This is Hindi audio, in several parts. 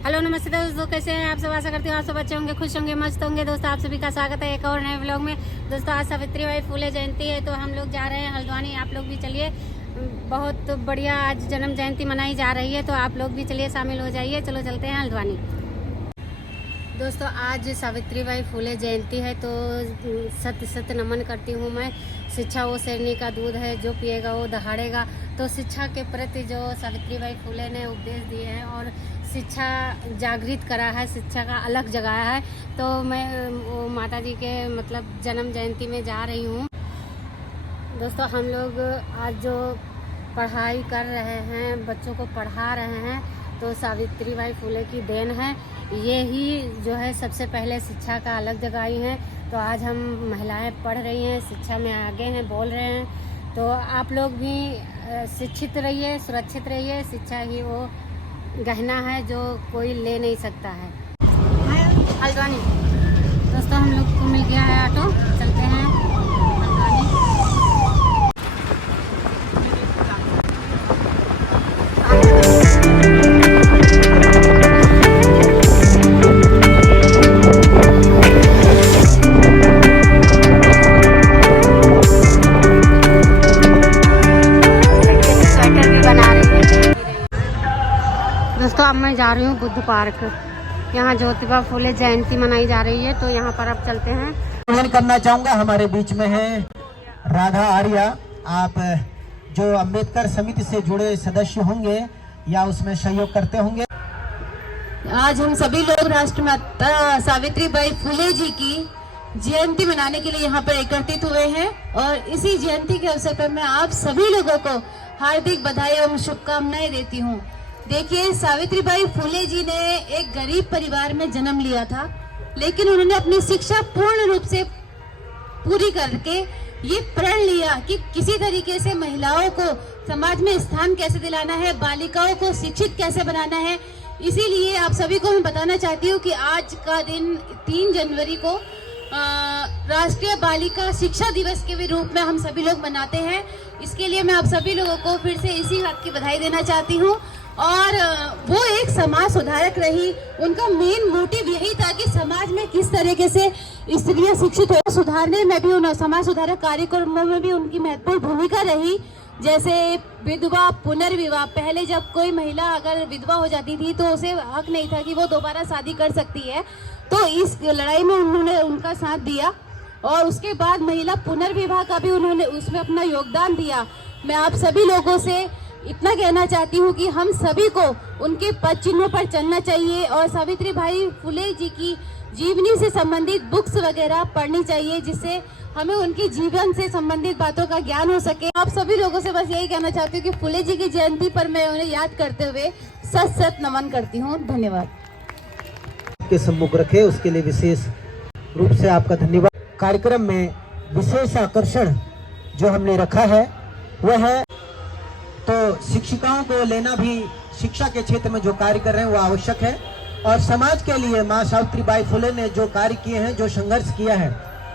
हेलो नमस्ते दोस्तों, कैसे हैं आप सब। आशा करती हूँ आप सब अच्छे होंगे, खुश होंगे, मस्त होंगे। दोस्तों आप सभी का स्वागत है एक और नए व्लॉग में। दोस्तों आज सावित्रीबाई फुले जयंती है तो हम लोग जा रहे हैं हल्द्वानी। आप लोग भी चलिए, बहुत बढ़िया आज जन्म जयंती मनाई जा रही है तो आप लोग भी चलिए शामिल हो जाइए। चलो चलते हैं हल्द्वानी। दोस्तों आज सावित्रीबाई फुले जयंती है तो सत्य सत्य नमन करती हूँ मैं। शिक्षा वो शेरनी का दूध है, जो पिएगा वो दहाड़ेगा। तो शिक्षा के प्रति जो सावित्रीबाई फुले ने उपदेश दिए हैं और शिक्षा जागृत करा है, शिक्षा का अलग जगाया है, तो मैं माता जी के जन्म जयंती में जा रही हूँ। दोस्तों हम लोग आज जो पढ़ाई कर रहे हैं, बच्चों को पढ़ा रहे हैं, तो सावित्रीबाई फुले की देन है। ये ही जो है सबसे पहले शिक्षा का अलग जगाई है। तो आज हम महिलाएं पढ़ रही हैं, शिक्षा में आगे हैं, बोल रहे हैं। तो आप लोग भी शिक्षित रहिए, सुरक्षित रहिए। शिक्षा ही वो गहना है जो कोई ले नहीं सकता है। हल्द्वानी दोस्तों हम लोग को मिल गया है ऑटो, चलते हैं हल्द्वानी। दोस्तों अब मैं जा रही हूँ बुद्ध पार्क। यहाँ ज्योतिबा फुले जयंती मनाई जा रही है तो यहाँ पर अब चलते हैं। करना चाहूंगा, हमारे बीच में है राधा आर्या। आप जो अम्बेडकर समिति से जुड़े सदस्य होंगे या उसमें सहयोग करते होंगे। आज हम सभी लोग राष्ट्रमाता सावित्रीबाई फुले जी की जयंती मनाने के लिए यहाँ पर एकत्रित हुए हैं और इसी जयंती के अवसर पर मैं आप सभी लोगों को हार्दिक बधाई एवं शुभकामनाएं देती हूँ। देखिए, सावित्रीबाई फुले जी ने एक गरीब परिवार में जन्म लिया था, लेकिन उन्होंने अपनी शिक्षा पूर्ण रूप से पूरी करके ये प्रण लिया कि किसी तरीके से महिलाओं को समाज में स्थान कैसे दिलाना है, बालिकाओं को शिक्षित कैसे बनाना है। इसीलिए आप सभी को मैं बताना चाहती हूँ कि आज का दिन 3 जनवरी को राष्ट्रीय बालिका शिक्षा दिवस के रूप में हम सभी लोग मनाते हैं। इसके लिए मैं आप सभी लोगों को फिर से इसी बात की बधाई देना चाहती हूँ। और वो एक समाज सुधारक रही। उनका मेन मोटिव यही था कि समाज में किस तरीके से स्त्रियां शिक्षित हो, सुधारने में भी उन समाज सुधारक कार्यक्रमों में भी उनकी महत्वपूर्ण भूमिका रही। जैसे विधवा पुनर्विवाह, पहले जब कोई महिला अगर विधवा हो जाती थी तो उसे हक नहीं था कि वो दोबारा शादी कर सकती है, तो इस लड़ाई में उन्होंने उनका साथ दिया। और उसके बाद महिला पुनर्विवाह का भी उन्होंने उसमें अपना योगदान दिया। मैं आप सभी लोगों से इतना कहना चाहती हूँ कि हम सभी को उनके पद चिन्हों पर चलना चाहिए और सावित्रीबाई फुले जी की जीवनी से संबंधित बुक्स वगैरह पढ़नी चाहिए, जिससे हमें उनकी जीवन से संबंधित बातों का ज्ञान हो सके। आप सभी लोगों से बस यही कहना चाहती हूँ कि फुले जी की जयंती पर मैं उन्हें याद करते हुए सत सत नमन करती हूँ। धन्यवाद। के सम्मुख रखे उसके लिए विशेष रूप से आपका धन्यवाद। कार्यक्रम में विशेष आकर्षण जो हमने रखा है वह है तो शिक्षिकाओं को लेना भी, शिक्षा के क्षेत्र में जो कार्य कर रहे हैं वो आवश्यक है। और समाज के लिए माँ सावित्रीबाई फुले ने जो कार्य किए हैं, जो संघर्ष किया है,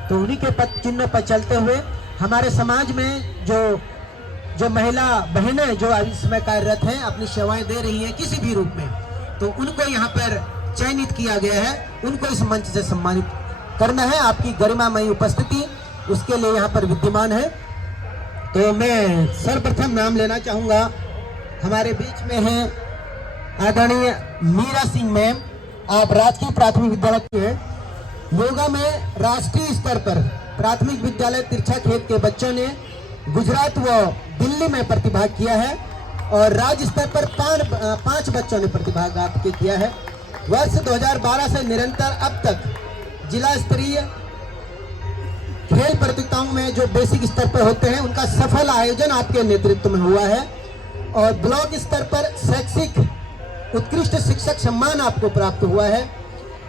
तो उन्हीं के पद चिन्हों पर चलते हुए हमारे समाज में जो महिला बहनें जो इस समय कार्यरत हैं, अपनी सेवाएं दे रही हैं किसी भी रूप में, तो उनको यहाँ पर चयनित किया गया है। उनको इस मंच से सम्मानित करना है। आपकी गरिमामयी उपस्थिति उसके लिए यहाँ पर विद्यमान है। तो मैं सर्वप्रथम नाम लेना चाहूँगा, हमारे बीच में हैं आदरणीय मीरा सिंह मैम। आप राजकीय प्राथमिक विद्यालय के हैं। योगा में राष्ट्रीय स्तर पर प्राथमिक विद्यालय तिरछा खेत के बच्चों ने गुजरात व दिल्ली में प्रतिभाग किया है और राज्य स्तर पर 5 बच्चों ने प्रतिभाग आपके किया है। वर्ष 2012 से निरंतर अब तक जिला स्तरीय खेल प्रतियोगिताओं में जो बेसिक स्तर पर होते हैं उनका सफल आयोजन आपके नेतृत्व में हुआ है और ब्लॉक स्तर पर शैक्षिक उत्कृष्ट शिक्षक सम्मान आपको प्राप्त हुआ है।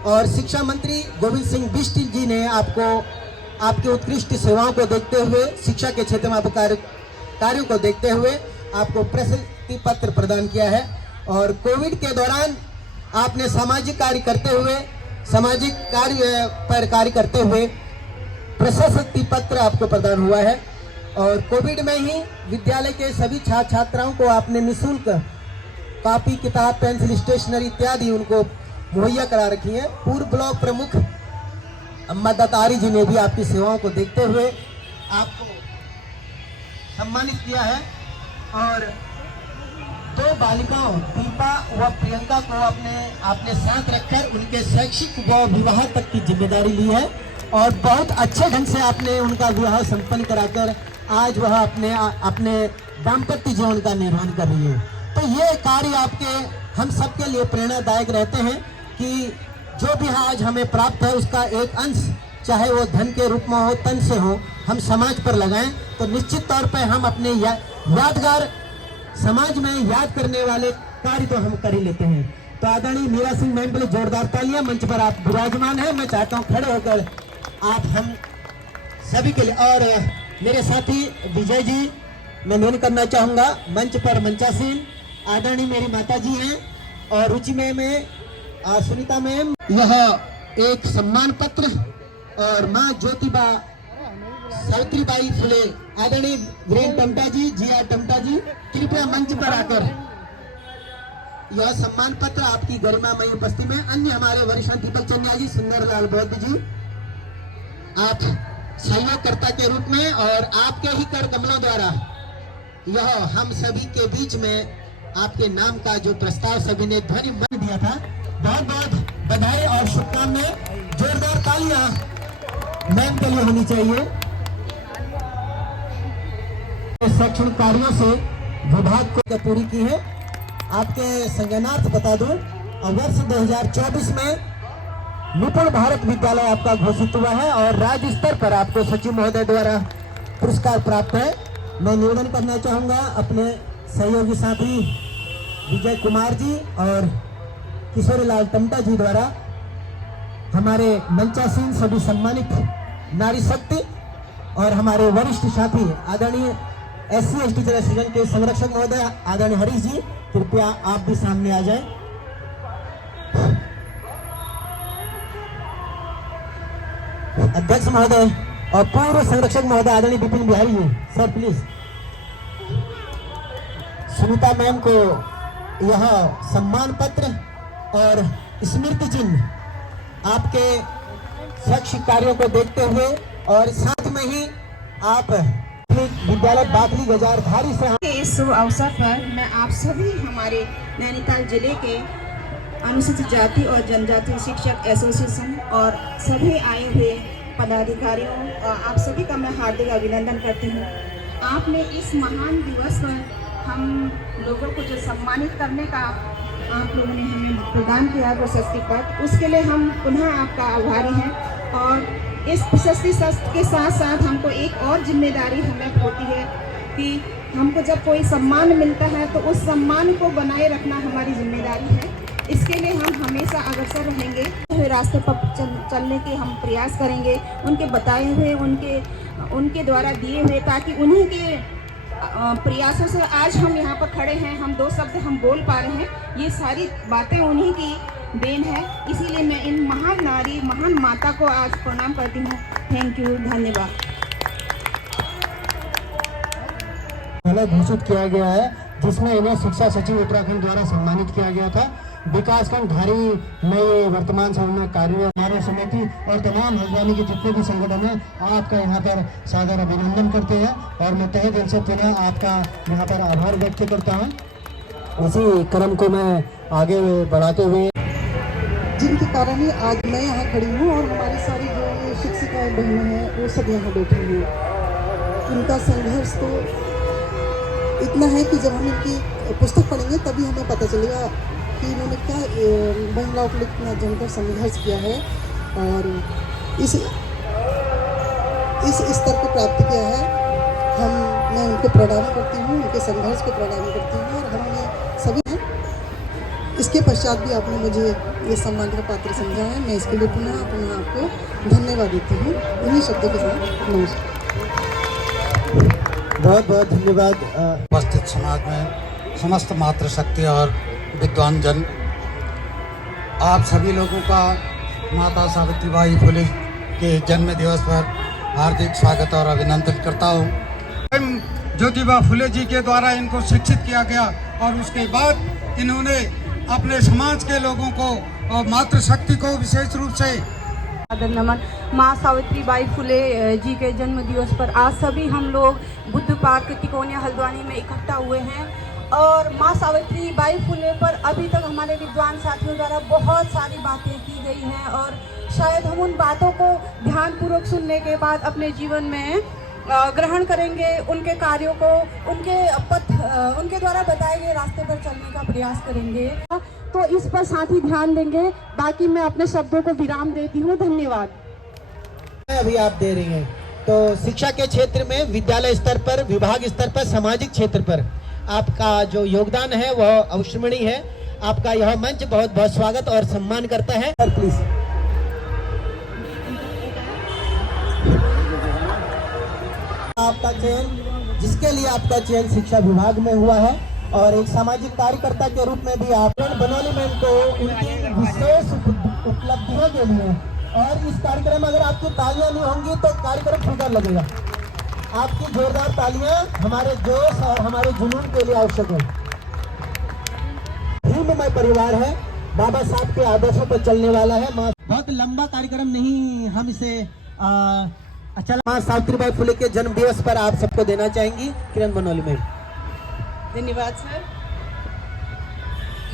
और शिक्षा मंत्री गोविंद सिंह बिष्ट जी ने आपको आपके उत्कृष्ट सेवाओं को देखते हुए, शिक्षा के क्षेत्र में कार्यों को देखते हुए आपको प्रशस्ति पत्र प्रदान किया है। और कोविड के दौरान आपने सामाजिक कार्य करते हुए, सामाजिक कार्य पर कार्य करते हुए प्रशस्ति पत्र आपको प्रदान हुआ है। और कोविड में ही विद्यालय के सभी छात्र छात्राओं को आपने निःशुल्क कॉपी किताब पेंसिल स्टेशनरी इत्यादि उनको मुहैया करा रखी है। पूर्व ब्लॉक प्रमुख अम्मा दत्तारी जी ने भी आपकी सेवाओं को देखते हुए आपको सम्मानित किया है और 2 बालिकाओं दीपा व प्रियंका को अपने साथ रखकर उनके शैक्षिक व विवाह तक की जिम्मेदारी ली है और बहुत अच्छे ढंग से आपने उनका विवाह संपन्न कराकर आज वह अपने दाम्पत्य जीवन का निर्वहन कर रही है। तो ये कार्य आपके हम सबके लिए प्रेरणादायक रहते हैं कि जो भी आज हमें प्राप्त है उसका एक अंश, चाहे वो धन के रूप में हो, तन से हो, हम समाज पर लगाएं तो निश्चित तौर पर हम अपने यादगार समाज में याद करने वाले कार्य तो हम कर ही लेते हैं। तो आदरणीय मीरा सिंह मैम के लिए जोरदार तालियां। मंच पर आप विराजमान हैं, मैं चाहता हूं खड़े होकर आप हम सभी के लिए और मेरे साथी विजय जी मैं निवेदन करना चाहूंगा मंच पर मंचासीन आदरणीय मेरी माता जी हैं और रुचि मैम है और सुनीता मैम। यह एक सम्मान पत्र और माँ ज्योतिबा सावित्रीबाई फुले आदरणीय वीरेन टमटा जी जी.आर. टमटा जी कृपया मंच पर आकर यह सम्मान पत्र आपकी गरिमामयी उपस्थिति में अन्य हमारे वरिष्ठ दीपक चन्या जी, सुंदरलाल बौद्ध जी आप सहयोगकर्ता के रूप में और आपके ही कर कमलों द्वारा यह हम सभी के बीच में आपके नाम का जो प्रस्ताव सभी ने ध्वनि बन दिया था। बहुत बहुत बधाई और शुभकामनाएं। जोरदार तालियां मैम के लिए होनी चाहिए। शैक्षणिक कार्यों से विभाग को पूरी की है। आपके संज्ञानार्थ बता दूं वर्ष 2024 में निपुण भारत विद्यालय आपका घोषित हुआ है और राज्य स्तर पर आपको सचिव महोदय द्वारा पुरस्कार प्राप्त है। मैं निवेदन करना चाहूँगा अपने सहयोगी साथी विजय कुमार जी और किशोरीलाल टमटा जी द्वारा हमारे मंचासीन सभी सम्मानित नारी शक्ति और हमारे वरिष्ठ साथी आदरणीय SC/ST सृजन के संरक्षक महोदय आदरणीय हरीश जी कृपया आप भी सामने आ जाएं। अध्यक्ष महोदय और पूर्व संरक्षक महोदय आदरणीय Vipin Bihari ji sir please. Sunita ma'am को यह सम्मान पत्र और स्मृति चिन्ह आपके शैक्षिक कार्यों को देखते हुए और साथ में ही आप विद्यालय बाकली गजारधारी से इस शुभ अवसर पर मैं आप सभी हमारे नैनीताल जिले के अनुसूचित जाति और जनजाति शिक्षक एसोसिएशन और सभी आए हुए पदाधिकारियों आप सभी का मैं हार्दिक अभिनंदन करती हूँ। आपने इस महान दिवस पर हम लोगों को जो सम्मानित करने का आप लोगों ने हमें प्रदान किया प्रशस्ति पत्र, उसके लिए हम पुनः आपका आभारी हैं। और इस प्रशस्ति के साथ साथ हमको एक और जिम्मेदारी हमें होती है कि हमको जब कोई सम्मान मिलता है तो उस सम्मान को बनाए रखना हमारी जिम्मेदारी है। इसके लिए हम हमेशा अग्रसर रहेंगे, रास्ते पर चलने के हम प्रयास करेंगे, उनके बताए हुए उनके द्वारा दिए हुए, ताकि उन्हीं के प्रयासों से आज हम यहाँ पर खड़े हैं, हम 2 शब्द हम बोल पा रहे हैं। ये सारी बातें उन्हीं की देन है। इसीलिए मैं इन महान नारी महान माता को आज प्रणाम करती हूँ। थैंक यू, धन्यवाद। घोषित किया गया है जिसमें इन्हें शिक्षा सचिव उत्तराखंड द्वारा सम्मानित किया गया था। विकासखंड धारी में वर्तमान समय में कार्यरत हमारे समिति और तमाम हल्द्वानी के जितने भी संगठन हैं आपका यहाँ पर सादर अभिनंदन करते हैं और मैं तहे दिल से पुनः आपका यहाँ पर आभार व्यक्त करता हूँ। इसी क्रम को मैं आगे बढ़ाते हुए जिनके कारण ही आज मैं यहाँ खड़ी हूँ और हमारी सारी जो शिक्षिकाएँ बहनें हैं वो सब यहाँ बैठी हुई हैं। उनका संघर्ष तो इतना है कि जब हम इनकी पुस्तक पढ़ेंगे तभी हमें पता चलेगा कि इन्होंने क्या महिलाओं के लिए इतना जमकर संघर्ष किया है और इस स्तर को प्राप्त किया है। मैं उनको प्रणाम करती हूँ, उनके संघर्ष को प्रणाम करती हूँ और हमने सभी हैं। इसके पश्चात भी आपने मुझे ये सम्मान का पात्र समझा है, मैं इसके लिए पुनः आपको धन्यवाद देती हूँ। इन्हीं शब्दों के साथ नमस्कार। बहुत बहुत धन्यवाद। उपस्थित समाज में समस्त मातृशक्ति और विद्वान जन, आप सभी लोगों का माता सावित्रीबाई फुले के जन्म दिवस पर हार्दिक स्वागत और अभिनंदन करता हूँ। ज्योतिबा फुले जी के द्वारा इनको शिक्षित किया गया और उसके बाद इन्होंने अपने समाज के लोगों को और मातृशक्ति को विशेष रूप से आदर नमन। माँ सावित्री बाई फुले जी के जन्म दिवस पर आज सभी हम लोग बुद्ध पार्क तिकोनिया हल्द्वानी में इकट्ठा हुए हैं और माँ सावित्री बाई फुले पर अभी तक हमारे विद्वान साथियों द्वारा बहुत सारी बातें की गई हैं और शायद हम उन बातों को ध्यानपूर्वक सुनने के बाद अपने जीवन में ग्रहण करेंगे, उनके कार्यों को उनके द्वारा बताए गए रास्ते पर चलने का प्रयास करेंगे। तो इस पर साथी ध्यान देंगे। बाकी मैं अपने शब्दों को विराम देती हूँ। धन्यवाद। अभी आप दे रही हैं तो शिक्षा के क्षेत्र में विद्यालय स्तर पर, विभाग स्तर पर, सामाजिक क्षेत्र पर आपका जो योगदान है वह अविस्मरणीय है। आपका यह मंच बहुत बहुत स्वागत और सम्मान करता है। प्लीज आपका चयन, जिसके लिए आपका चयन शिक्षा विभाग में हुआ है और एक सामाजिक कार्यकर्ता के रूप में भी आप बनौली मैम को उनकी विशेष उपलब्धियों के लिए और इस कार्यक्रम में अगर आपकी तालियां नहीं होंगी तो कार्यक्रम फीका लगेगा। आपकी जोरदार तालियां हमारे जोश और हमारे जुनून के लिए आवश्यक है। भीममय परिवार है, बाबा साहब के आदर्शों पर चलने वाला है। बहुत लंबा कार्यक्रम नहीं, हम इसे अच्छा माँ सावित्रीबाई फुले के जन्म दिवस पर आप सबको देना चाहेंगी। किरण बनौली में धन्यवाद सर।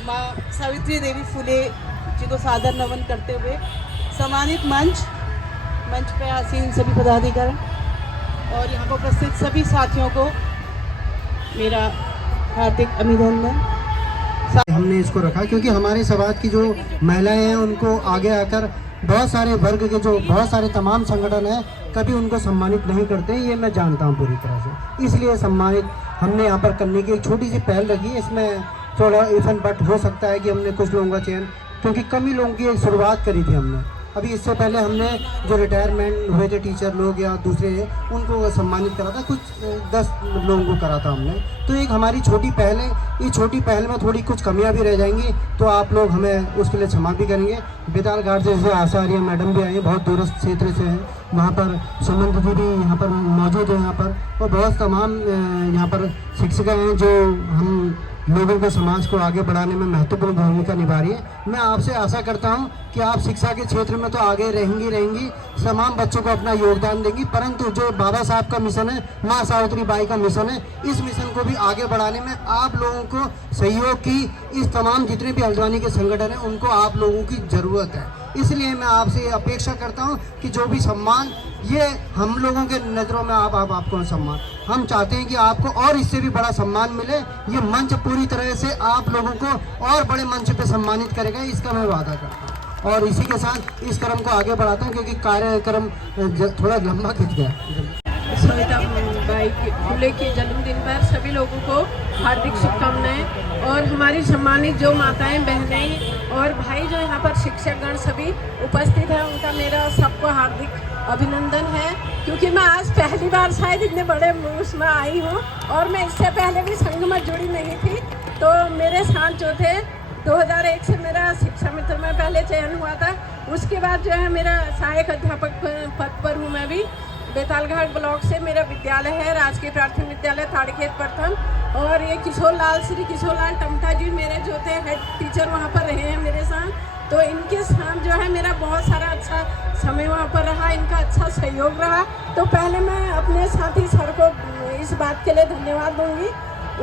माँ सावित्री देवी फुले जी को सादर नमन करते हुए सम्मानित मंच पे आसीन सभी पदाधिकारी और यहाँ पर उपस्थित सभी साथियों को मेरा हार्दिक अभिनंदन। हमने इसको रखा क्योंकि हमारे समाज की जो महिलाएं हैं उनको आगे आकर बहुत सारे वर्ग के जो बहुत सारे तमाम संगठन हैं कभी उनको सम्मानित नहीं करते, ये मैं जानता हूँ पूरी तरह से। इसलिए सम्मानित हमने यहाँ पर करने की एक छोटी सी पहल रखी है। इसमें थोड़ा इफन बट हो सकता है कि हमने कुछ लोगों का चयन, क्योंकि कम ही लोगों की एक शुरुआत करी थी हमने। अभी इससे पहले हमने जो रिटायरमेंट हुए थे टीचर लोग या दूसरे उनको सम्मानित करा था, कुछ 10 लोगों को करा था हमने। तो एक हमारी छोटी पहल है, इस छोटी पहल में थोड़ी कुछ कमियां भी रह जाएंगी तो आप लोग हमें उसके लिए क्षमा भी करेंगे। बेताल घाट से आचार्य मैडम भी आई हैं, बहुत दूरस्थ क्षेत्र से हैं, वहाँ पर सुमंत दीदी यहाँ पर मौजूद है यहाँ पर, और बहुत तमाम यहाँ पर शिक्षिका हैं जो हम लोगों को समाज को आगे बढ़ाने में महत्वपूर्ण भूमिका निभा रही है। मैं आपसे आशा करता हूं कि आप शिक्षा के क्षेत्र में तो आगे रहेंगी, तमाम बच्चों को अपना योगदान देंगी, परंतु जो बाबा साहब का मिशन है, माँ सावित्री बाई का मिशन है, इस मिशन को भी आगे बढ़ाने में आप लोगों को सहयोग की, इस तमाम जितने भी हल्द्वानी के संगठन हैं उनको आप लोगों की ज़रूरत है। इसलिए मैं आपसे अपेक्षा करता हूं कि जो भी सम्मान ये हम लोगों के नज़रों में आपको सम्मान, हम चाहते हैं कि आपको और इससे भी बड़ा सम्मान मिले। ये मंच पूरी तरह से आप लोगों को और बड़े मंच पे सम्मानित करेगा, इसका मैं वादा करता हूँ। और इसी के साथ इस क्रम को आगे बढ़ाता हूँ क्योंकि कार्यक्रम थोड़ा लंबा खिंच गया। सावित्रीबाई फुले के जन्मदिन पर सभी लोगों को हार्दिक शुभकामनाएं और हमारी सम्मानित जो माताएं, बहनें और भाई जो यहाँ पर शिक्षकगण सभी उपस्थित हैं उनका मेरा सबको हार्दिक अभिनंदन है, क्योंकि मैं आज पहली बार शायद इतने बड़े उसमें आई हूँ और मैं इससे पहले भी संघ में जुड़ी नहीं थी। तो मेरे साथ जो थे 2001 से मेरा शिक्षा मित्र में पहले चयन हुआ था, उसके बाद जो है मेरा सहायक अध्यापक पद पर हूँ। मैं भी बेतालघाट ब्लॉक से मेरा विद्यालय है, राजकीय प्राथमिक विद्यालय ताड़खेत प्रथम, और ये श्री किशोर लाल टमटा जी मेरे जो थे हेड टीचर वहाँ पर रहे हैं मेरे साथ। तो इनके साथ जो है मेरा बहुत सारा अच्छा समय वहाँ पर रहा, इनका अच्छा सहयोग रहा। तो पहले मैं अपने साथी सर को इस बात के लिए धन्यवाद दूंगी,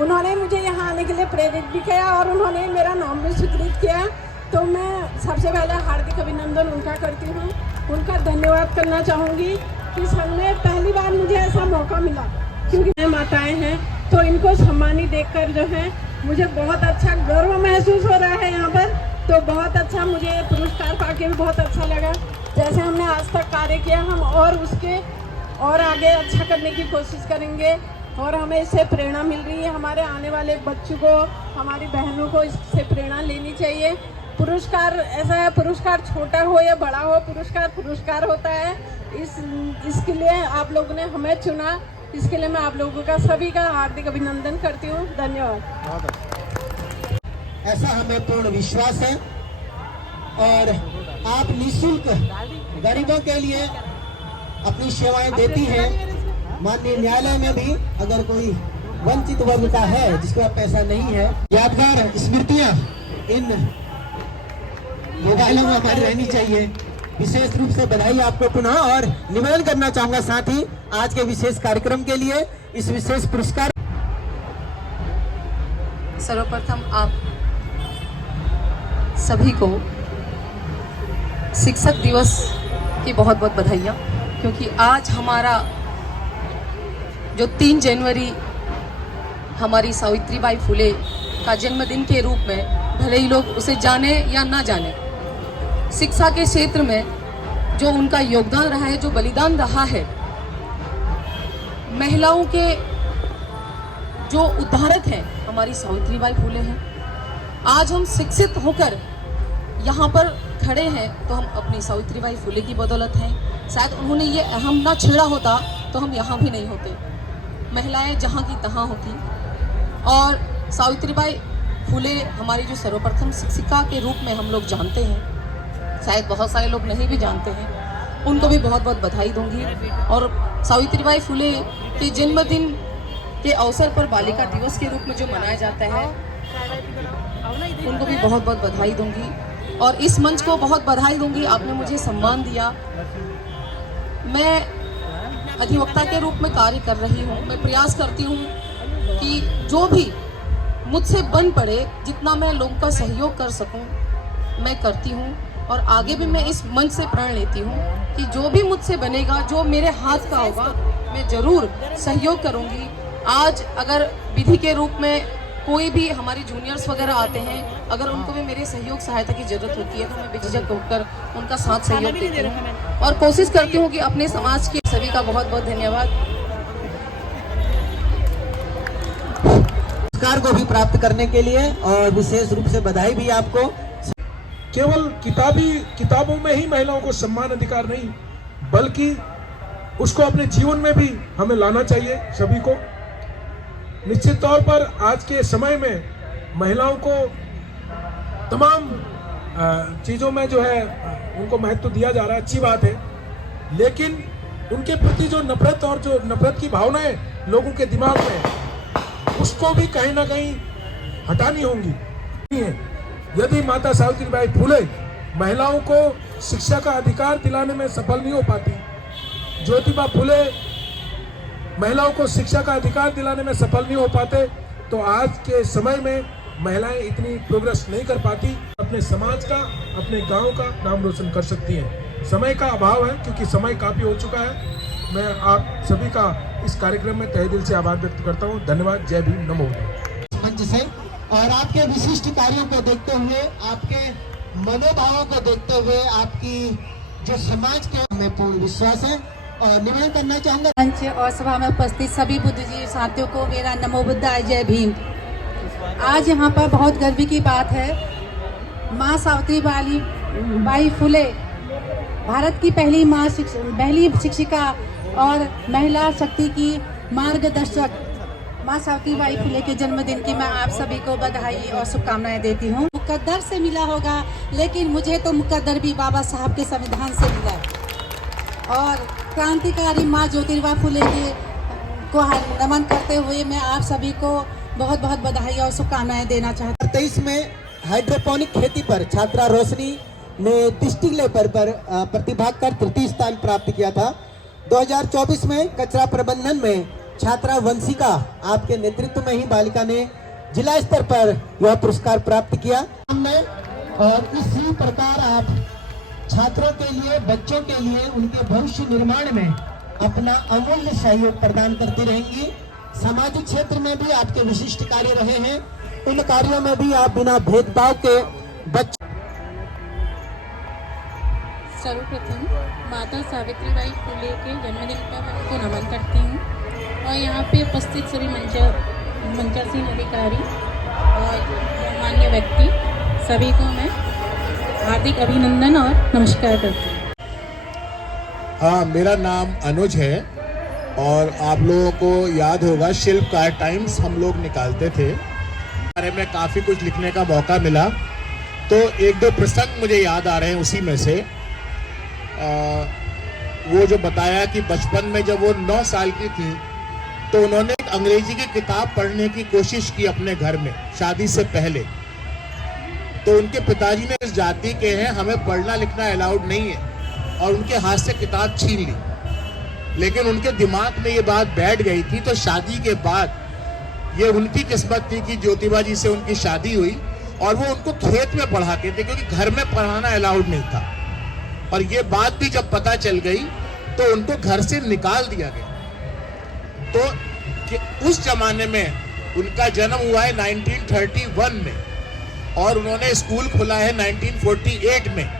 उन्होंने मुझे यहाँ आने के लिए प्रेरित भी किया और उन्होंने मेरा नाम भी स्वीकृत किया। तो मैं सबसे पहले हार्दिक अभिनंदन उनका करती हूँ, उनका धन्यवाद करना चाहूँगी कि संघ में पहली बार मुझे ऐसा मौका मिला, क्योंकि माताएं हैं तो इनको सम्मानित देखकर जो है मुझे बहुत अच्छा गर्व महसूस हो रहा है यहाँ पर। तो बहुत अच्छा, मुझे पुरस्कार पाके भी बहुत अच्छा लगा। जैसे हमने आज तक कार्य किया, हम और उसके और आगे अच्छा करने की कोशिश करेंगे और हमें इससे प्रेरणा मिल रही है। हमारे आने वाले बच्चों को, हमारी बहनों को इससे प्रेरणा लेनी चाहिए। पुरस्कार ऐसा है, पुरस्कार छोटा हो या बड़ा हो, पुरस्कार होता है। इसके लिए आप लोगों ने हमें चुना, इसके लिए मैं आप लोगों का सभी का हार्दिक अभिनंदन करती हूँ। धन्यवाद। ऐसा हमें पूर्ण विश्वास है और आप निःशुल्क गरीबों के लिए अपनी सेवाएं देती हैं। माननीय न्यायालय में भी अगर कोई वंचित वर्ग का है, जिसके पास पैसा नहीं है। यादगार स्मृतियां इन मोबाइलों में हमारी रहनी चाहिए। विशेष रूप से बधाई आपको पुनः, और निवेदन करना चाहूंगा साथ ही आज के विशेष कार्यक्रम के लिए इस विशेष पुरस्कार। सर्वप्रथम आप सभी को शिक्षक दिवस की बहुत बहुत बधाइयाँ, क्योंकि आज हमारा जो 3 जनवरी हमारी सावित्रीबाई फुले का जन्मदिन के रूप में, भले ही लोग उसे जाने या ना जाने, शिक्षा के क्षेत्र में जो उनका योगदान रहा है, जो बलिदान रहा है, महिलाओं के जो उद्धारक हैं हमारी सावित्रीबाई फुले हैं। आज हम शिक्षित होकर यहाँ पर खड़े हैं तो हम अपनी सावित्रीबाई फुले की बदौलत हैं। शायद उन्होंने ये अहम ना छेड़ा होता तो हम यहाँ भी नहीं होते। महिलाएं जहाँ की तहाँ होती, और सावित्रीबाई फुले हमारी जो सर्वप्रथम शिक्षिका के रूप में हम लोग जानते हैं, शायद बहुत सारे लोग नहीं भी जानते हैं, उनको भी बहुत बहुत बधाई दूंगी। और सावित्रीबाई फुले के जन्मदिन के अवसर पर बालिका दिवस के रूप में जो मनाया जाता है, उनको भी बहुत बहुत बधाई दूंगी। और इस मंच को बहुत बधाई दूंगी, आपने मुझे सम्मान दिया। मैं अधिवक्ता के रूप में कार्य कर रही हूँ। मैं प्रयास करती हूँ कि जो भी मुझसे बन पड़े, जितना मैं लोगों का सहयोग कर सकूँ मैं करती हूँ। और आगे भी मैं इस मंच से प्रण लेती हूँ कि जो भी मुझसे बनेगा, जो मेरे हाथ का होगा, मैं ज़रूर सहयोग करूँगी। आज अगर विधि के रूप में कोई भी हमारे जूनियर्स वगैरह आते हैं, अगर उनको भी मेरे सहयोग सहायता की ज़रूरत होती है तो मैं बेझिझक होकर उनका साथ सहयोग देती हूँ और कोशिश करती हूँ कि अपने समाज के सभी का बहुत बहुत धन्यवाद। पुरस्कार को भी प्राप्त करने के लिए और विशेष रूप से बधाई भी आपको। केवल किताबों में ही महिलाओं को सम्मान अधिकार नहीं, बल्कि उसको अपने जीवन में भी हमें लाना चाहिए सभी को। निश्चित तौर पर आज के समय में महिलाओं को तमाम चीज़ों में जो है उनको महत्व दिया जा रहा है, अच्छी बात है, लेकिन उनके प्रति जो नफरत और जो नफरत की भावनाएं लोगों के दिमाग में, उसको भी कहीं ना कहीं हटानी होंगी। यदि माता सावित्रीबाई फुले महिलाओं को शिक्षा का अधिकार दिलाने में सफल नहीं हो पाती, ज्योतिबा फुले महिलाओं को शिक्षा का अधिकार दिलाने में सफल नहीं हो पाते, तो आज के समय में महिलाएं इतनी प्रोग्रेस नहीं कर पाती, अपने समाज का, अपने गांव का नाम रोशन कर सकती हैं। समय का अभाव है, क्योंकि समय काफ़ी हो चुका है। मैं आप सभी का इस कार्यक्रम में तहे दिल से आभार व्यक्त करता हूं। धन्यवाद। जय भीम, नमो मंच से और आपके विशिष्ट कार्यों को देखते हुए, आपके मनोभावों को देखते हुए, आपकी जो समाज के हमें पूर्ण विश्वास है और निवेदन करना चाहूंगा। मंच और सभा में उपस्थित सभी बुद्धिजीवी साथियों को मेरा नमो बुद्धाय, जय भीम। आज यहाँ पर बहुत गर्व की बात है, माँ सावित्रीबाई फुले भारत की पहली शिक्षिका और महिला शक्ति की मार्गदर्शक माँ सावित्रीबाई फुले के जन्मदिन की मैं आप सभी को बधाई और शुभकामनाएं देती हूँ। मुकद्दर से मिला होगा, लेकिन मुझे तो मुकद्दर भी बाबा साहब के संविधान से मिला और क्रांतिकारी माँ ज्योतिबा फुले को नमन करते हुए मैं आप सभी को बहुत बहुत बधाई और शुभकामनाएं देना चाहती हूँ। 2023 में हाइड्रोपोनिक खेती पर छात्रा रोशनी ने डिस्ट्रिक्ट लेवल पर प्रतिभाग कर तृतीय स्थान प्राप्त किया था। 2024 में कचरा प्रबंधन में छात्रा वंशिका आपके नेतृत्व में ही बालिका ने जिला स्तर पर यह पुरस्कार प्राप्त किया। और इसी प्रकार आप छात्रों के लिए, बच्चों के लिए, उनके भविष्य निर्माण में अपना अमूल्य सहयोग प्रदान करती रहेंगी। सामाजिक क्षेत्र में भी आपके विशिष्ट कार्य रहे हैं, उन कार्यों में भी आप बिना भेदभाव के बच्चों। सर्वप्रथम माता सावित्रीबाई फुले के जन्मदिन पर मैं उनको नमन करती हूँ और यहाँ पे उपस्थित सभी मंचासीन अधिकारी और गणमान्य व्यक्ति सभी को मैं हार्दिक अभिनंदन और नमस्कार करती हूँ। हाँ, मेरा नाम अनुज है और आप लोगों को याद होगा शिल्पकार टाइम्स हम लोग निकालते थे, बारे में काफ़ी कुछ लिखने का मौका मिला, तो एक दो प्रसंग मुझे याद आ रहे हैं उसी में से। वो जो बताया कि बचपन में जब वो 9 साल की थी तो उन्होंने एक अंग्रेजी की किताब पढ़ने की कोशिश की अपने घर में शादी से पहले, तो उनके पिताजी ने इस जाति के हैं, हमें पढ़ना लिखना अलाउड नहीं है, और उनके हाथ से किताब छीन ली। लेकिन उनके दिमाग में ये बात बैठ गई थी, तो शादी के बाद ये उनकी किस्मत थी कि ज्योतिबा जी से उनकी शादी हुई और वो उनको खेत में पढ़ाते थे, क्योंकि घर में पढ़ाना अलाउड नहीं था। और ये बात भी जब पता चल गई तो उनको घर से निकाल दिया गया। तो कि उस जमाने में उनका जन्म हुआ है 1931 में और उन्होंने स्कूल खोला है 1948 में।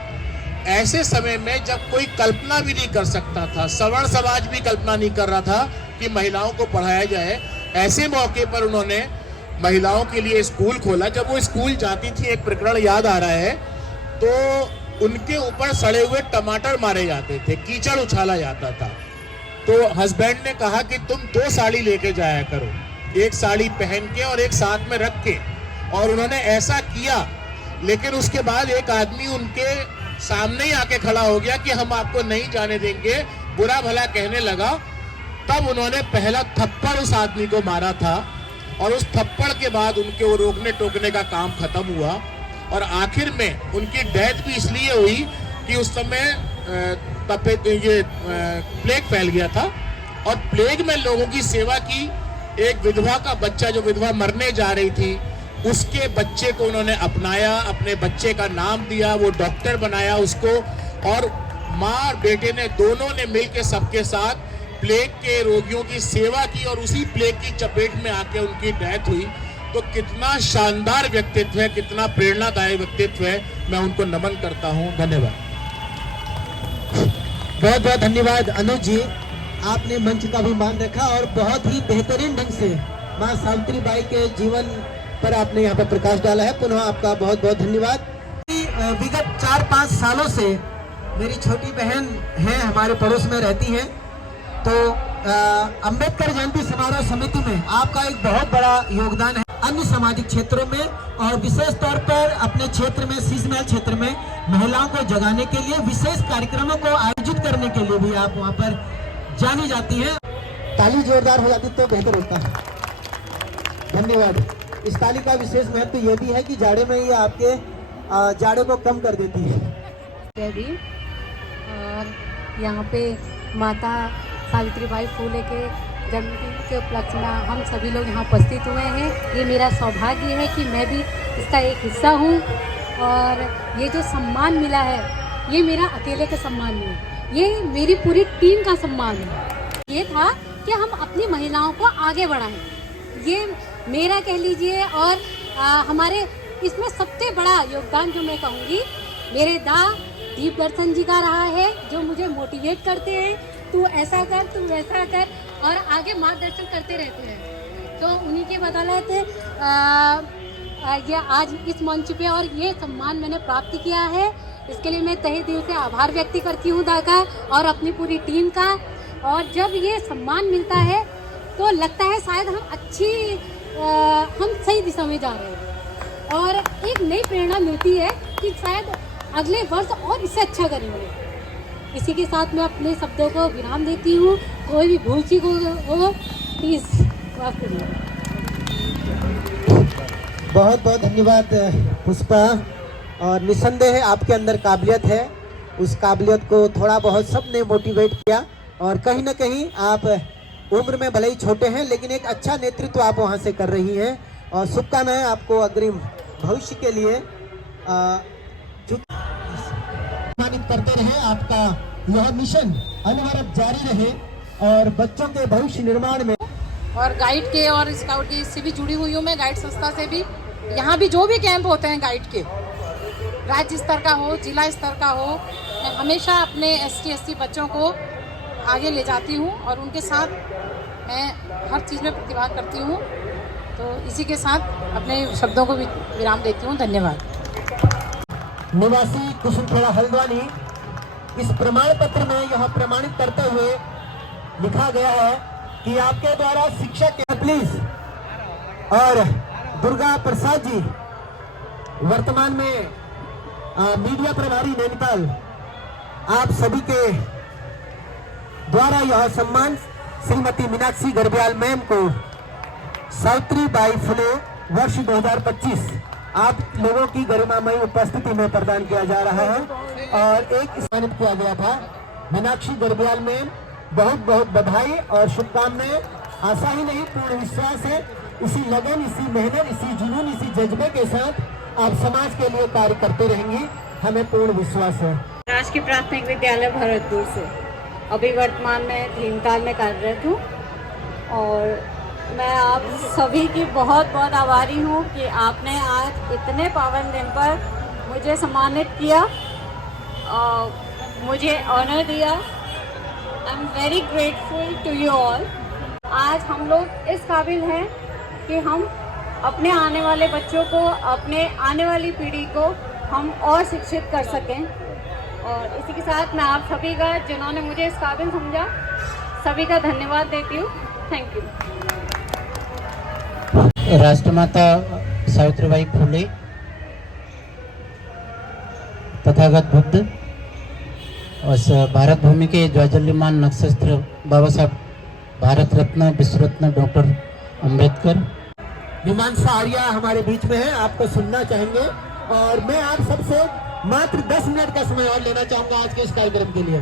ऐसे समय में जब कोई कल्पना भी नहीं कर सकता था, सवर्ण समाज भी कल्पना नहीं कर रहा था कि महिलाओं को पढ़ाया जाए, ऐसे मौके पर उन्होंने महिलाओं के लिए स्कूल खोला। जब वो स्कूल जाती थी, एक प्रकरण याद आ रहा है, तो उनके ऊपर सड़े हुए टमाटर मारे जाते थे, कीचड़ उछाला जाता था। तो हस्बैंड ने कहा कि तुम 2 साड़ी लेके जाया करो, एक साड़ी पहन के और एक साथ में रख के, और उन्होंने ऐसा किया। लेकिन उसके बाद एक आदमी उनके सामने ही आके खड़ा हो गया कि हम आपको नहीं जाने देंगे, बुरा भला कहने लगा। तब उन्होंने पहला थप्पड़ उस आदमी को मारा था और उस थप्पड़ के बाद उनके वो रोकने टोकने का काम खत्म हुआ और आखिर में उनकी डेथ भी इसलिए हुई कि उस समय प्लेग फैल गया था और प्लेग में लोगों की सेवा की। एक विधवा का बच्चा, जो विधवा मरने जा रही थी, उसके बच्चे को उन्होंने अपनाया, अपने बच्चे का नाम दिया, वो डॉक्टर बनाया उसको, और माँ और बेटे ने दोनों ने मिलकर सबके साथ प्लेग के रोगियों की सेवा की और उसी प्लेग की चपेट में आके उनकी डेथ हुई। तो कितना शानदार व्यक्तित्व है, कितना प्रेरणादायी व्यक्तित्व है। मैं उनको नमन करता हूँ। धन्यवाद। बहुत बहुत धन्यवाद अनुज जी, आपने मंच का भी मान रखा और बहुत ही बेहतरीन ढंग से माँ सावित्रीबाई के जीवन पर आपने यहाँ पर प्रकाश डाला है। पुनः आपका बहुत बहुत धन्यवाद। विगत 4-5 सालों से मेरी छोटी बहन है, हमारे पड़ोस में रहती हैं, तो अंबेडकर जयंती समारोह समिति में आपका एक बहुत बड़ा योगदान है। अन्य सामाजिक क्षेत्रों में और विशेष तौर पर अपने क्षेत्र में, शीशमहल क्षेत्र में महिलाओं को जगाने के लिए विशेष कार्यक्रमों को आयोजित करने के लिए भी आप वहां पर जानी जाती हैं। ताली जोरदार हो जाती तो बेहतर होता है। धन्यवाद। इस ताली का विशेष महत्व ये भी है कि जाड़े में ये आपके जाड़े को कम कर देती है। भी और यहाँ पे माता सावित्रीबाई फुले के जन्मदिन के उपलक्ष्य में हम सभी लोग यहाँ उपस्थित हुए हैं। ये मेरा सौभाग्य है कि मैं भी इसका एक हिस्सा हूँ और ये जो सम्मान मिला है, ये मेरा अकेले का सम्मान नहीं है, ये मेरी पूरी टीम का सम्मान है। ये था कि हम अपनी महिलाओं को आगे बढ़ाएं, ये मेरा कह लीजिए। और हमारे इसमें सबसे बड़ा योगदान जो मैं कहूँगी, मेरे दीप दर्शन जी का रहा है, जो मुझे मोटिवेट करते हैं, तू ऐसा कर, तू वैसा कर, और आगे मार्गदर्शन करते रहते हैं। तो उन्हीं के बदौलत ये आज इस मंच पे और ये सम्मान मैंने प्राप्त किया है। इसके लिए मैं तहे दिल से आभार व्यक्त करती हूँ दादा और अपनी पूरी टीम का। और जब ये सम्मान मिलता है तो लगता है शायद हम सही दिशा में जा रहे हैं और एक नई प्रेरणा मिलती है कि शायद अगले वर्ष और इससे अच्छा करेंगे। इसी के साथ मैं अपने शब्दों को विराम देती हूँ। कोई भी भूल चूक हो प्लीज माफ करिए। बहुत बहुत धन्यवाद पुष्पा। और निसंदेह आपके अंदर काबिलियत है, उस काबिलियत को थोड़ा बहुत सबने मोटिवेट किया और कहीं ना कहीं आप उम्र में भले ही छोटे हैं लेकिन एक अच्छा नेतृत्व आप वहाँ से कर रही हैं और शुभकामनाएं आपको अग्रिम भविष्य के लिए सम्मानित करते रहे। आपका यह मिशन अनवरत जारी रहे और बच्चों के भविष्य निर्माण में। और गाइड के और स्काउट की इससे भी जुड़ी हुई हूँ मैं, गाइड संस्था से भी। यहाँ भी जो भी कैंप होते हैं गाइड के, राज्य स्तर का हो, जिला स्तर का हो, मैं हमेशा अपने ST SC बच्चों को आगे ले जाती हूँ और उनके साथ मैं हर चीज़ में प्रतिभाग करती हूँ। तो इसी के साथ अपने शब्दों को विराम देती हूँ। धन्यवाद। निवासी कुसुमथोड़ा हल्द्वानी, इस प्रमाण पत्र में यह प्रमाणित करते हुए लिखा गया है कि आपके द्वारा शिक्षक प्लीज और दुर्गा प्रसाद जी वर्तमान में मीडिया प्रभारी नैनीताल, आप सभी के द्वारा यह सम्मान श्रीमती मीनाक्षी गर्ब्याल मैम को सावित्रीबाई फुले वर्ष 2025 आप लोगों की गरिमामयी उपस्थिति में प्रदान किया जा रहा है और एक सम्मानित किया गया था। मीनाक्षी गर्ब्याल में बहुत बहुत बधाई और शुभकामनाएं। आशा ही नहीं, पूर्ण विश्वास है इसी लगन, इसी मेहनत, इसी जुनून, इसी जज्बे के साथ आप समाज के लिए कार्य करते रहेंगी, हमें पूर्ण विश्वास है। राजकीय प्राथमिक विद्यालय भरतपुर से अभी वर्तमान में भीमताल में कार्यरत हूँ और मैं आप सभी की बहुत बहुत आभारी हूँ कि आपने आज इतने पावन दिन पर मुझे सम्मानित किया, मुझे ऑनर दिया। I am very grateful to you all. आज हम लोग इस काबिल हैं कि हम अपने आने वाले बच्चों को, अपने आने वाली पीढ़ी को हम और शिक्षित कर सकें। और इसी के साथ मैं आप सभी का, जिन्होंने मुझे इस काबिल समझा, सभी का धन्यवाद देती हूँ। Thank you. राष्ट्रमाता सावित्रीबाई फुले, तथागत बुद्ध और भारत भूमि के ज्वाजल्यमान नक्षत्र बाबा साहब भारत रत्न, विश्व रत्न डॉक्टर अंबेडकर। मीमांसा आर्या हमारे बीच में है, आपको सुनना चाहेंगे और मैं आप सबसे मात्र 10 मिनट का समय और लेना चाहूँगा आज के इस कार्यक्रम के लिए।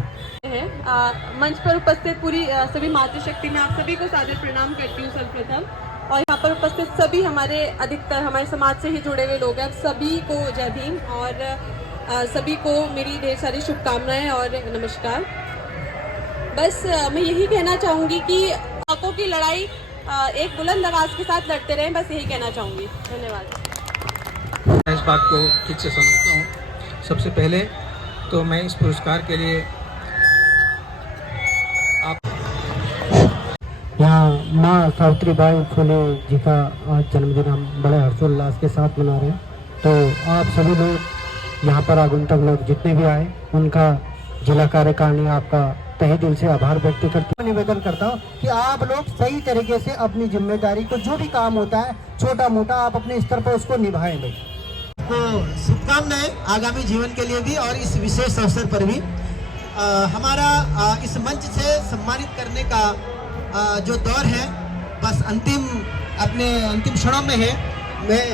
मंच पर उपस्थित पूरी सभी मातृशक्ति में आप सभी को सादर प्रणाम करती हूँ सर्वप्रथम। और यहाँ पर उपस्थित सभी हमारे अधिकतर हमारे समाज से ही जुड़े हुए लोग हैं, सभी को जय भीम और सभी को मेरी ढेर सारी शुभकामनाएं और नमस्कार। बस मैं यही कहना चाहूँगी कि हकों की लड़ाई एक बुलंद आवाज़ के साथ लड़ते रहें, बस यही कहना चाहूँगी। धन्यवाद। मैं इस बात को ठीक से समझता हूँ। सबसे पहले तो मैं इस पुरस्कार के लिए यहाँ माँ सावित्रीबाई फुले जी का आज जन्मदिन हम बड़े हर्षोल्लास के साथ मना रहे हैं, तो आप सभी लोग यहाँ पर आगंतुक लोग जितने भी आए, उनका जिला कार्यकारिणी आपका तहे दिल से आभार व्यक्त करती हूँ। निवेदन करता हूँ कि आप लोग सही तरीके से अपनी जिम्मेदारी को, जो भी काम होता है छोटा मोटा, आप अपने स्तर पर उसको निभाएं भाई। तो शुभकामनाएं आगामी जीवन के लिए भी और इस विशेष अवसर पर भी। हमारा इस मंच से सम्मानित करने का जो दौर है बस अपने अंतिम क्षणों में है। मैं